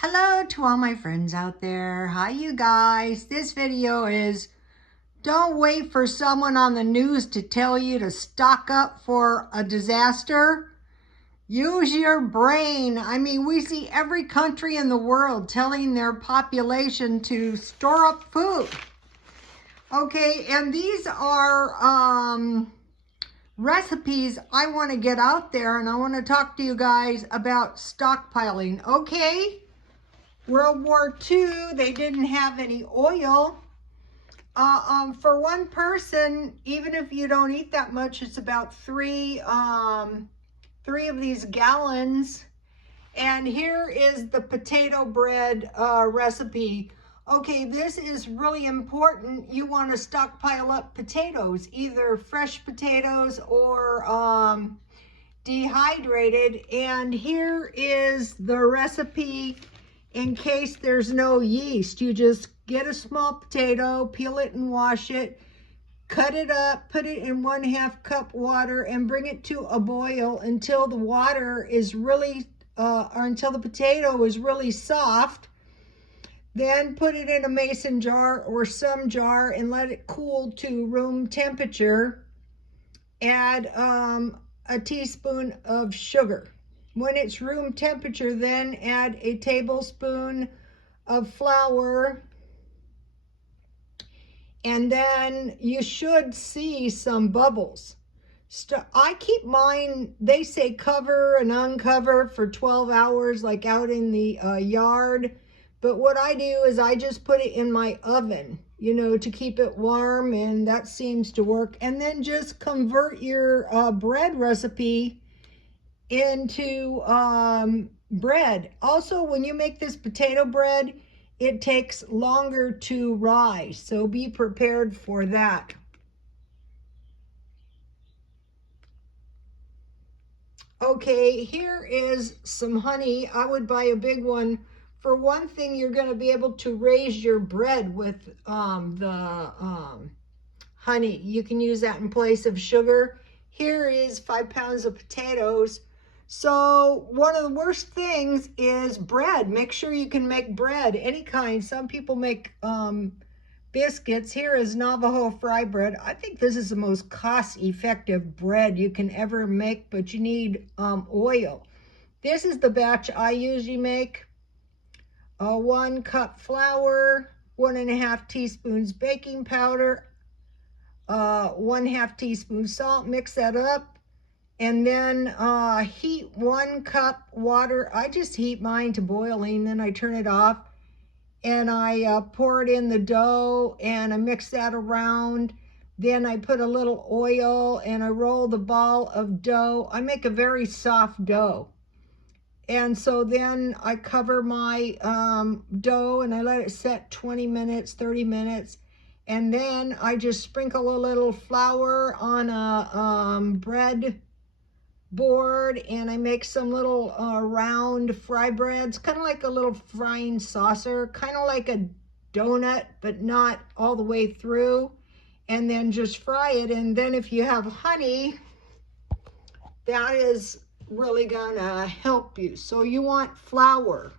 Hello to all my friends out there. Hi you guys. This video is don't wait for someone on the news to tell you to stock up for a disaster. Use your brain. I mean, we see every country in the world telling their population to store up food. Okay, and these are recipes I want to get out there, and I want to talk to you guys about stockpiling. Okay? World War II, they didn't have any oil. For one person, even if you don't eat that much, it's about three of these gallons. And here is the potato bread recipe. Okay, this is really important. You want to stockpile up potatoes, either fresh potatoes or dehydrated. And here is the recipe. In case there's no yeast, you just get a small potato, peel it and wash it, cut it up, put it in 1/2 cup water and bring it to a boil until the water is really, or until the potato is really soft. Then put it in a mason jar or some jar and let it cool to room temperature. Add a teaspoon of sugar. When it's room temperature, then add a tablespoon of flour. And then you should see some bubbles. I keep mine, they say cover and uncover for 12 hours, like out in the yard. But what I do is I just put it in my oven, you know, to keep it warm, and that seems to work. And then just convert your bread recipe into bread. Also, when you make this potato bread, it takes longer to rise, so be prepared for that. Okay, here is some honey. I would buy a big one. For one thing, you're going to be able to raise your bread with the honey. You can use that in place of sugar. Here is 5 pounds of potatoes. So one of the worst things is bread. Make sure you can make bread, any kind. Some people make biscuits. Here is Navajo fry bread. I think this is the most cost-effective bread you can ever make, but you need oil. This is the batch I usually make. 1 cup flour, 1½ teaspoons baking powder, 1/2 teaspoon salt. Mix that up. And then heat 1 cup water. I just heat mine to boiling, then I turn it off. And I pour it in the dough and I mix that around. Then I put a little oil and I roll the ball of dough. I make a very soft dough. And so then I cover my dough and I let it set 20 minutes, 30 minutes. And then I just sprinkle a little flour on a bread board, and I make some little round fry breads, kind of like a little frying saucer, kind of like a donut, but not all the way through. And then just fry it. And then if you have honey, that is really gonna help you. So you want flour.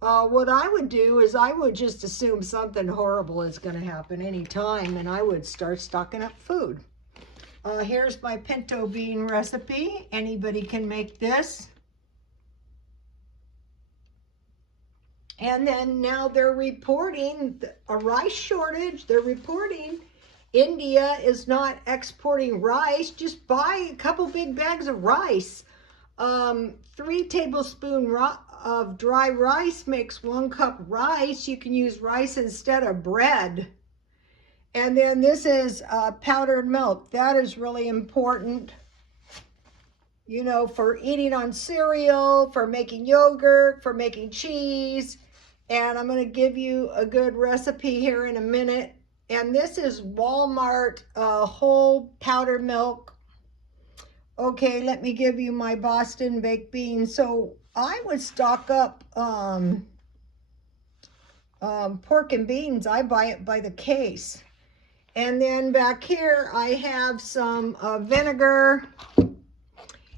What I would do is I would just assume something horrible is gonna happen anytime, and I would start stocking up food. Here's my pinto bean recipe. Anybody can make this. And then now they're reporting a rice shortage. They're reporting India is not exporting rice. Just buy a couple big bags of rice. 3 tablespoons of dry rice makes 1 cup rice. You can use rice instead of bread. And then this is powdered milk. That is really important, you know, for eating on cereal, for making yogurt, for making cheese. And I'm going to give you a good recipe here in a minute. And this is Walmart whole powdered milk. Okay, let me give you my Boston baked beans. So I would stock up pork and beans. I buy it by the case. And then back here, I have some vinegar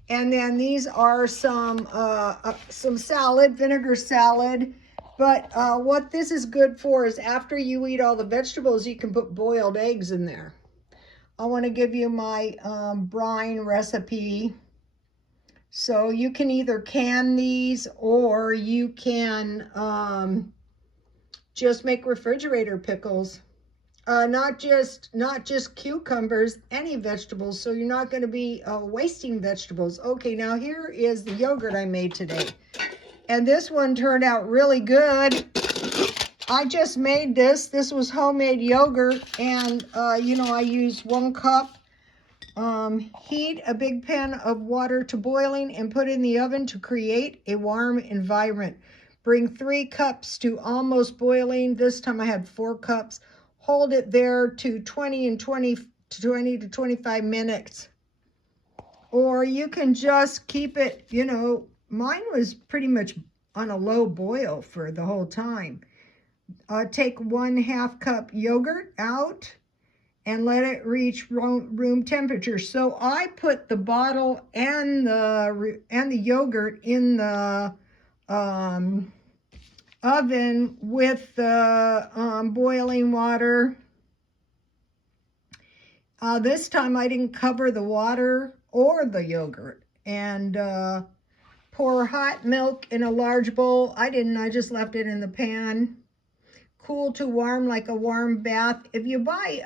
And then these are some salad, vinegar salad. But what this is good for is after you eat all the vegetables, you can put boiled eggs in there. I want to give you my brine recipe. So you can either can these or you can just make refrigerator pickles. Not just cucumbers, any vegetables. So you're not going to be wasting vegetables. Okay, now here is the yogurt I made today. And this one turned out really good. I just made this. This was homemade yogurt. And, you know, I used 1 cup. Heat a big pan of water to boiling and put in the oven to create a warm environment. Bring 3 cups to almost boiling. This time I had 4 cups. Hold it there to 20 to 25 minutes. Or you can just keep it, you know, mine was pretty much on a low boil for the whole time. Take 1/2 cup yogurt out and let it reach room temperature. So I put the bottle and the yogurt in the oven with the boiling water. This time I didn't cover the water or the yogurt. And pour hot milk in a large bowl. I didn't, I just left it in the pan. Cool to warm like a warm bath. If you buy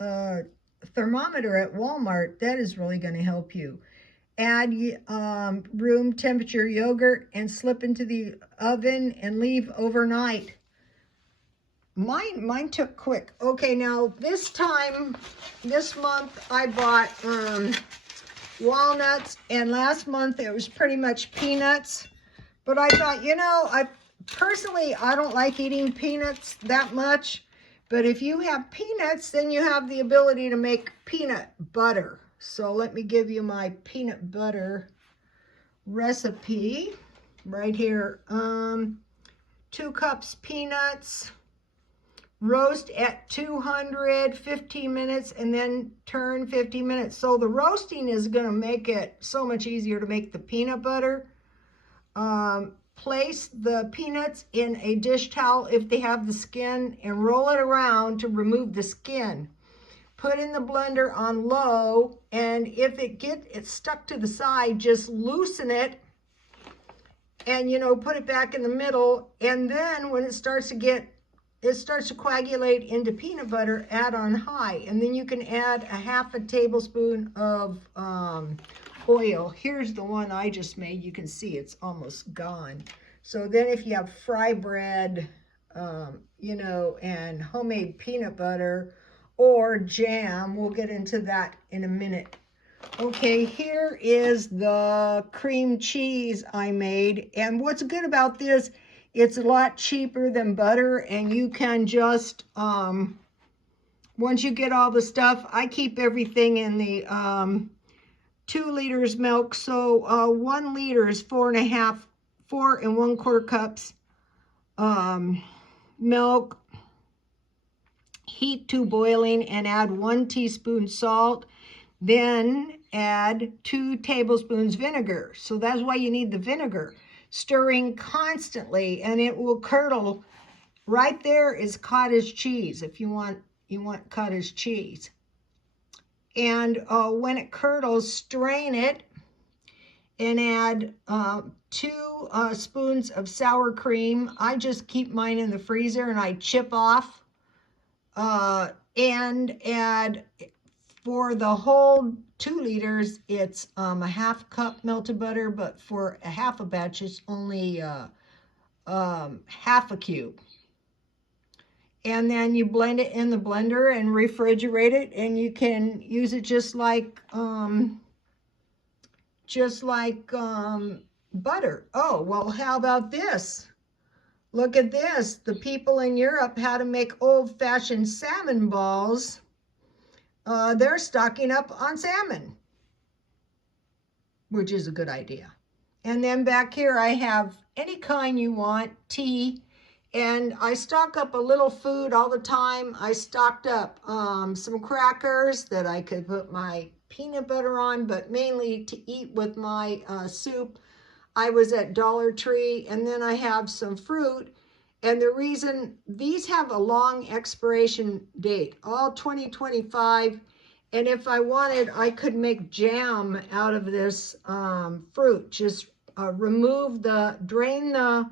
a thermometer at Walmart, that is really going to help you. Add room temperature yogurt and slip into the oven and leave overnight. Mine took quick. Okay, now this month I bought walnuts, and last month it was pretty much peanuts. But I thought, you know, personally, I don't like eating peanuts that much, but if you have peanuts, then you have the ability to make peanut butter. So let me give you my peanut butter recipe right here. 2 cups peanuts, roast at 200, 15 minutes, and then turn 15 minutes. So the roasting is going to make it so much easier to make the peanut butter. Place the peanuts in a dish towel if they have the skin and roll it around to remove the skin. Put in the blender on low, and if it's stuck to the side, just loosen it and, you know, put it back in the middle. And then when it starts to coagulate into peanut butter, add on high. And then you can add a 1/2 tablespoon of oil. Here's the one I just made. You can see it's almost gone. So then if you have fry bread, you know, and homemade peanut butter or jam, we'll get into that in a minute. Okay, here is the cream cheese I made. And what's good about this, it's a lot cheaper than butter, and you can just, once you get all the stuff, I keep everything in the 2 liters milk. So 1 liter is 4 1/4 cups milk. Heat to boiling and add 1 teaspoon salt. Then add 2 tablespoons vinegar. So that's why you need the vinegar. Stirring constantly, and it will curdle. Right there is cottage cheese if you want cottage cheese. And when it curdles, strain it and add 2 spoons of sour cream. I just keep mine in the freezer and I chip off. And add, for the whole 2 liters, it's a 1/2 cup melted butter, but for a 1/2 batch, it's only 1/2 cube. And then you blend it in the blender and refrigerate it, and you can use it just like butter. Oh, well, how about this? Look at this. The people in Europe how to make old-fashioned salmon balls. They're stocking up on salmon, which is a good idea. And then back here I have any kind you want, tea. And I stock up a little food all the time. I stocked up some crackers that I could put my peanut butter on, but mainly to eat with my soup. I was at Dollar Tree, and then I have some fruit. And the reason, these have a long expiration date, all 2025. And if I wanted, I could make jam out of this fruit. Just drain the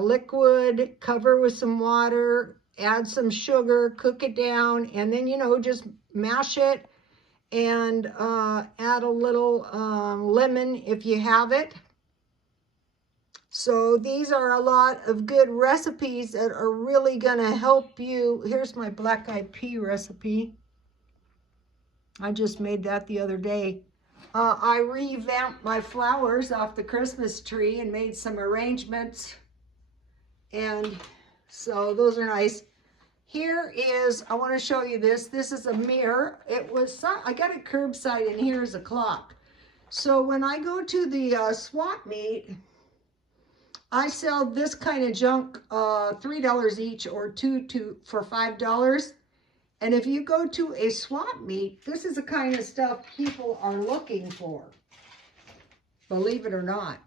liquid, cover with some water, add some sugar, cook it down, and then, just mash it and add a little lemon if you have it. So these are a lot of good recipes that are really going to help you. Here's my black eyed pea recipe. I just made that the other day. I revamped my flowers off the Christmas tree and made some arrangements. And so those are nice. Here is, I want to show you this. This is a mirror. I got it curbside, and here's a clock. So when I go to the swap meet, I sell this kind of junk, $3 each, or two for $5. And if you go to a swap meet, this is the kind of stuff people are looking for. Believe it or not.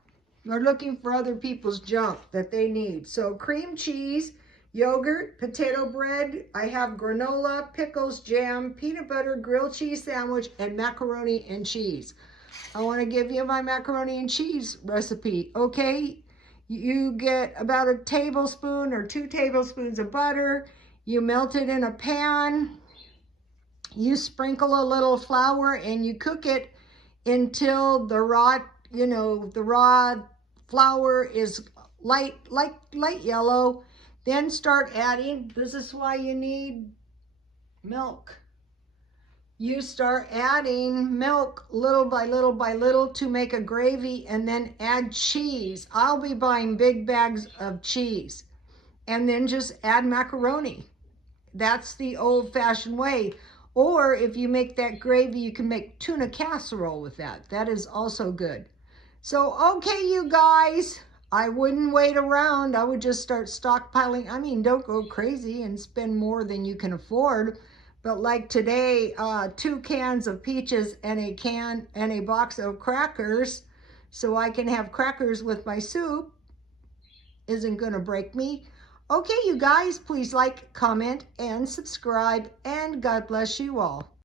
They're looking for other people's junk that they need. So cream cheese, yogurt, potato bread. I have granola, pickles, jam, peanut butter, grilled cheese sandwich, and macaroni and cheese. I want to give you my macaroni and cheese recipe, okay? You get about a tablespoon or 2 tablespoons of butter. You melt it in a pan. You sprinkle a little flour and you cook it until the raw flour is light yellow. Then start adding, this is why you need milk. You start adding milk little by little by little to make a gravy, and then add cheese. I'll be buying big bags of cheese. And then just add macaroni. That's the old-fashioned way. Or if you make that gravy, you can make tuna casserole with that. That is also good. So, okay, you guys, I wouldn't wait around. I would just start stockpiling. I mean, don't go crazy and spend more than you can afford. But like today, 2 cans of peaches and a box of crackers, so I can have crackers with my soup, isn't gonna break me. Okay, you guys, please like, comment, and subscribe, and God bless you all.